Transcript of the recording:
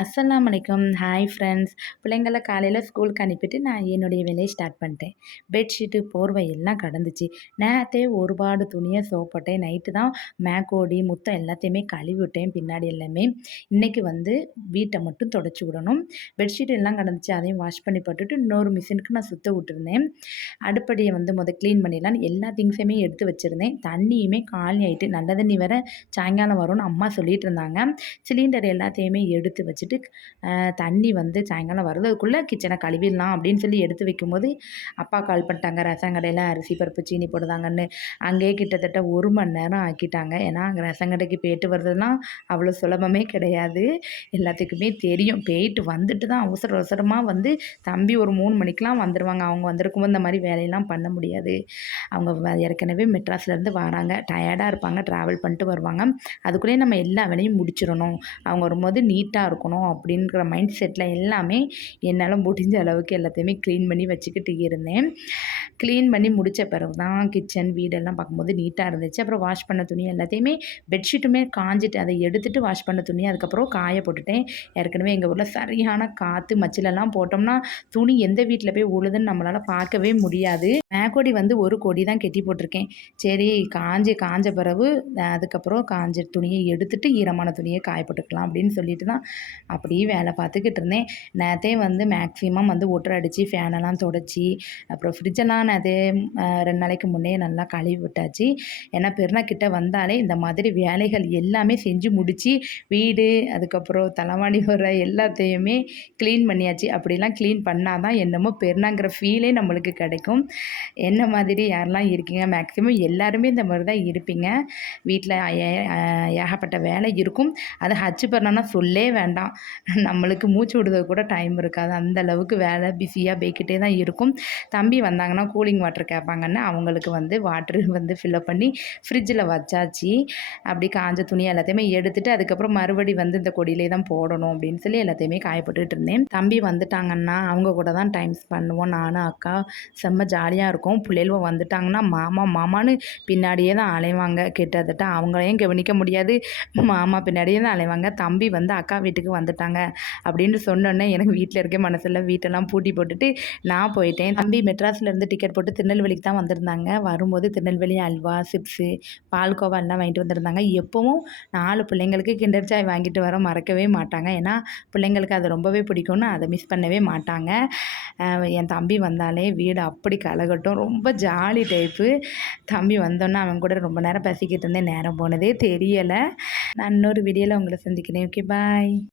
அஸ்ஸலாமு அலைக்கும். Hi friends. பிள்ளைங்கள காலையில ஸ்கூலுக்கு அனுப்பிட்டு நான் என்னுடைய வேலைய ஸ்டார்ட் பண்ணிட்டேன். பெட்ஷீட்டு, போர்வை எல்லாம் கடந்துச்சு. நேத்தே ஒருபாடு துணிய போட்டேன். நைட்டு தான் மேக்கோடி, முத்தம் எல்லாத்தையுமே கழுவி விட்டேன் பின்னாடி எல்லாமே. இன்னைக்கு வந்து வீட்ட மட்டும் தொடச்சு விடணும். பெட்ஷீட் எல்லாம் கடந்துச்சு. அதையும் வாஷ் பண்ணி போட்டுட்டு இன்னொரு மிஷினுக்கு நான் சுத்த விட்டுருந்தேன். அடுப்படிய வந்து கிளீன் பண்ணிடலான்னு எல்லா திங்ஸையுமே எடுத்து வச்சிருந்தேன். தண்ணியுமே காலி ஆயிட்டு. நல்ல தண்ணி வேற சாயங்காலம் வரும்னு அம்மா சொல்லிட்டு இருந்தாங்க. சிலிண்டர் எல்லாத்தையுமே எடுத்து வச்சுட்டு தண்ணி வந்து சாயங்காலம் வரதுக்குள்ளே கிச்சனை கழுவிடலாம் அப்படின்னு சொல்லி எடுத்து வைக்கும்போது அப்பா கால் பண்ணிட்டாங்க. ரசம் கடையில் அரிசி பருப்பு சீனி போடுதாங்கன்னு. அங்கேயே கிட்டத்தட்ட 1 மணி நேரம் ஆக்கிட்டாங்க. ஏன்னா அங்கே ரசம் கடைக்கு போயிட்டு வர்றதுலாம் அவ்வளோ சுலபமே கிடையாது. எல்லாத்துக்குமே தெரியும். போயிட்டு வந்துட்டு தான் அவசர அவசரமாக வந்து தம்பி ஒரு 3 மணிக்கெலாம் வந்துடுவாங்க. அவங்க வந்திருக்கும்போது இந்த மாதிரி வேலையெல்லாம் பண்ண முடியாது. அவங்க ஏற்கனவே மெட்ராஸ்லேருந்து வராங்க. டயர்டாக இருப்பாங்க. ட்ராவல் பண்ணிட்டு வருவாங்க. அதுக்குள்ளேயே நம்ம எல்லா வேலையும் முடிச்சிடணும். அவங்க வரும்போது நீட்டாக இருக்கணும் அப்படிங்கிற மைண்ட் செட்டில் எல்லாமே என்னால் முடிஞ்ச அளவுக்கு எல்லாத்தையுமே க்ளீன் பண்ணி வச்சுக்கிட்டு இருந்தேன். க்ளீன் பண்ணி முடித்த பிறகு தான் கிச்சன் வீடெல்லாம் பார்க்கும்போது நீட்டாக இருந்துச்சு. அப்புறம் வாஷ் பண்ண துணி எல்லாத்தையுமே பெட்ஷீட்டுமே காஞ்சிட்டு அதை எடுத்துகிட்டு வாஷ் பண்ண துணி அதுக்கப்புறம் காய போட்டுட்டேன். ஏற்கனவே எங்கள் ஊரில் சரியான காற்று மச்சிலெல்லாம் போட்டோம்னா துணி எந்த வீட்டில் போய் உழுதுன்னு நம்மளால் பார்க்கவே முடியாது. மேக்கோடி வந்து ஒரு கொடி தான் கெட்டி போட்டிருக்கேன். சரி காஞ்ச பிறகு அதுக்கப்புறம் காஞ்ச துணியை எடுத்துட்டு ஈரமான துணியை காய போட்டுக்கலாம் அப்படின்னு சொல்லிட்டு தான் அப்படியே வேலை பார்த்துக்கிட்டு இருந்தேன். நேற்றே வந்து மேக்ஸிமம் வந்து ஒட்டரை அடித்து ஃபேனெல்லாம் தொடச்சி அப்புறம் ஃப்ரிட்ஜெல்லாம் நேற்றே 2 நாளைக்கு முன்னே நல்லா கழுவி விட்டாச்சு. ஏன்னா பெருநாக்கிட்ட வந்தாலே இந்த மாதிரி வேலைகள் எல்லாமே செஞ்சு முடித்து வீடு அதுக்கப்புறம் தலைவாணி வர எல்லாத்தையுமே க்ளீன் பண்ணியாச்சு. அப்படிலாம் க்ளீன் பண்ணால் தான் என்னமோ பெருநாங்கிற ஃபீலே நம்மளுக்கு கிடைக்கும். என்ன மாதிரி யாரெல்லாம் இருக்கீங்க? மேக்ஸிமம் எல்லாருமே இந்த மாதிரி தான் இருப்பீங்க. வீட்டில் ஏகப்பட்ட வேலை இருக்கும். அது ஹஜ் பெருநாள்னா சொல்லே வேண்டாம். நம்மளுக்கு மூச்சு விடுறது கூட டைம் இருக்காது. அந்த அளவுக்கு வேலை பிஸியாக போய்க்கிட்டே தான் இருக்கும். தம்பி வந்தாங்கன்னா கூலிங் வாட்டர் கேட்பாங்கன்னு அவங்களுக்கு வந்து வாட்டர் வந்து ஃபில்லப் பண்ணி ஃப்ரிட்ஜில் வச்சாச்சு. அப்படி காஞ்ச துணி எல்லாத்தையுமே எடுத்துட்டு அதுக்கப்புறம் மறுபடி வந்து இந்த கொடியிலே தான் போடணும் அப்படின்னு சொல்லி எல்லாத்தையுமே காயப்பட்டுக்கிட்டு இருந்தேன். தம்பி வந்துட்டாங்கன்னா அவங்க கூட தான் டைம் பண்ணுவோம். நானும் அக்கா செம்ம ஜாலியாக இருக்கும். பிள்ளைகளுவ வந்துட்டாங்கன்னா மாமா மாமான்னு பின்னாடியே தான் அலைவாங்க. கிட்டத்தட்ட அவங்களையும் கவனிக்க முடியாது. மாமா பின்னாடியே தான் அலைவாங்க. தம்பி வந்து அக்கா வீட்டுக்கு வந்துட்டாங்க அப்படின்னு சொன்னோன்னே எனக்கு வீட்டில் இருக்க மனசில் வீட்டெல்லாம் பூட்டி போட்டுட்டு நான் போயிட்டேன். தம்பி மெட்ராஸ்லேருந்து டிக்கெட் போட்டு திருநெல்வேலிக்கு தான் வந்திருந்தாங்க. வரும்போது திருநெல்வேலி அல்வா சிப்ஸு பால்கோவா எல்லாம் வாங்கிட்டு வந்திருந்தாங்க. எப்போவும் 4 பிள்ளைங்களுக்கு கிண்டர் சாய் வாங்கிட்டு வர மறக்கவே மாட்டாங்க. ஏன்னா பிள்ளைங்களுக்கு அது ரொம்பவே பிடிக்கும்னு அதை மிஸ் பண்ணவே மாட்டாங்க. என் தம்பி வந்தாலே வீடு அப்படி கலகட்டும். ரொம்ப ஜாலி டைப்பு. தம்பி வந்தோன்னே அவன் கூட ரொம்ப நேரம் பேசிக்கிட்டு இருந்தேன். நேரம் போனதே தெரியலை. நான் இன்னொரு வீடியோவில் உங்களை சந்திக்கிறேன். Okay bye.